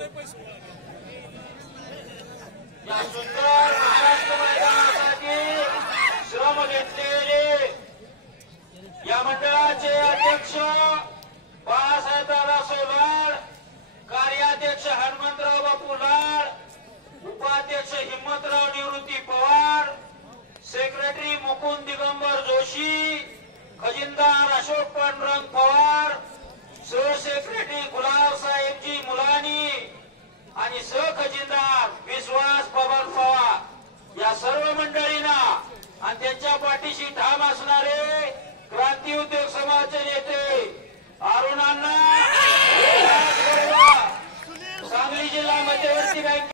या सुंदर महाराष्ट्र मैदानासाठी श्रम घेतलेले या मंडळाचे अध्यक्ष बाळासाहेब दादा सोलार, कार्याध्यक्ष हनुमंतराव बापू लाड, उपाध्यक्ष हिम्मतराव निवृत्ती पवार, सेक्रेटरी मुकुंद दिगंबर जोशी, खजिनदार अशोक पांडुरंग पवार, सहसेक्रेटरी गुलाब साहेबजी मुलानी आणि सहखजिनदार विश्वास पवन पवार या सर्व मंडळींना आणि त्यांच्या पाठीशी ठाम असणारे क्रांती उद्योग समाजाचे नेते अरुणांना सांगली जिल्हा मध्यवर्ती बँक